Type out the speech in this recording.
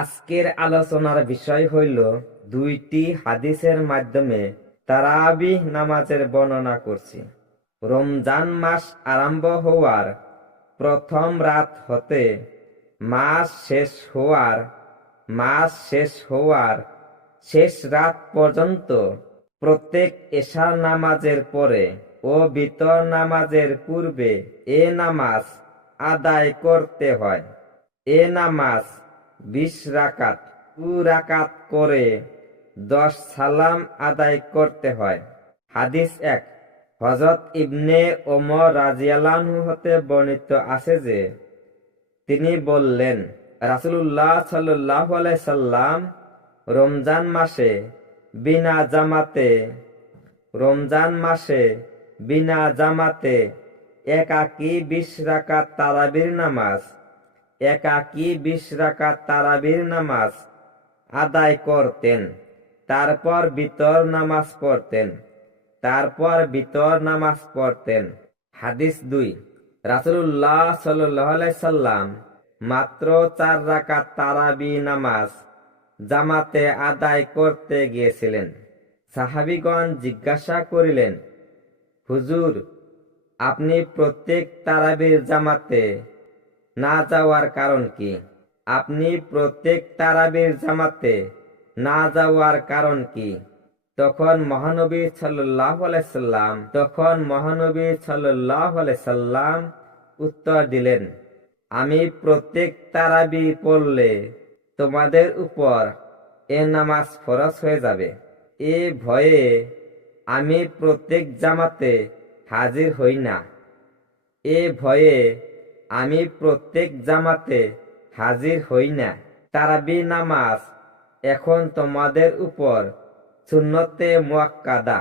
আজকের আলোচনার বিষয় হইল দুইটি হাদিসের মাধ্যমে তারাবিহ নামাজের বর্ণনা করছি। রমজান মাস আরম্ভ হওয়ার প্রথম রাত হতে মাস শেষ হওয়ার শেষ রাত পর্যন্ত প্রত্যেক এশার নামাজের পরে ও বিতর নামাজের পূর্বে এ নামাজ আদায় করতে হয়। এ নামাজ 20 রাকাত, 2 রাকাত করে 10 সালাম আদায় করতে হয়। হাদিস 1, হযরত ইবনে ওমর রাদিয়াল্লাহু হতে বর্ণিত আছে যে তিনি বললেন, রাসূলুল্লাহ সাল্লাল্লাহু আলাইহি সাল্লাম রমজান মাসে বিনা জামাতে একাকী 20 রাকাত তারাবির নামাজ আদায় করতেন। তারপর বিতর নামাজ পড়তেন। হাদিস 2, রাসূলুল্লাহ সাল্লাল্লাহু আলাইহি সাল্লাম মাত্র 4 রাকাত তারাবি নামাজ জামাতে আদায় করতে গিয়েছিলেন। সাহাবীগণ জিজ্ঞাসা করিলেন, হুজুর, আপনি প্রত্যেক তারাবির জামাতে না যাওয়ার কারণ কি? তখন মহানবী সাল্লাল্লাহু আলাইহি সাল্লাম উত্তর দিলেন, আমি প্রত্যেক তারাবি পড়লে তোমাদের উপর এ নামাজ ফরজ হয়ে যাবে। এ ভয়ে আমি প্রত্যেক জামাতে হাজির হই না। তারাবি নামাজ এখন তোমাদের উপর সুন্নতে মুআক্কাদা।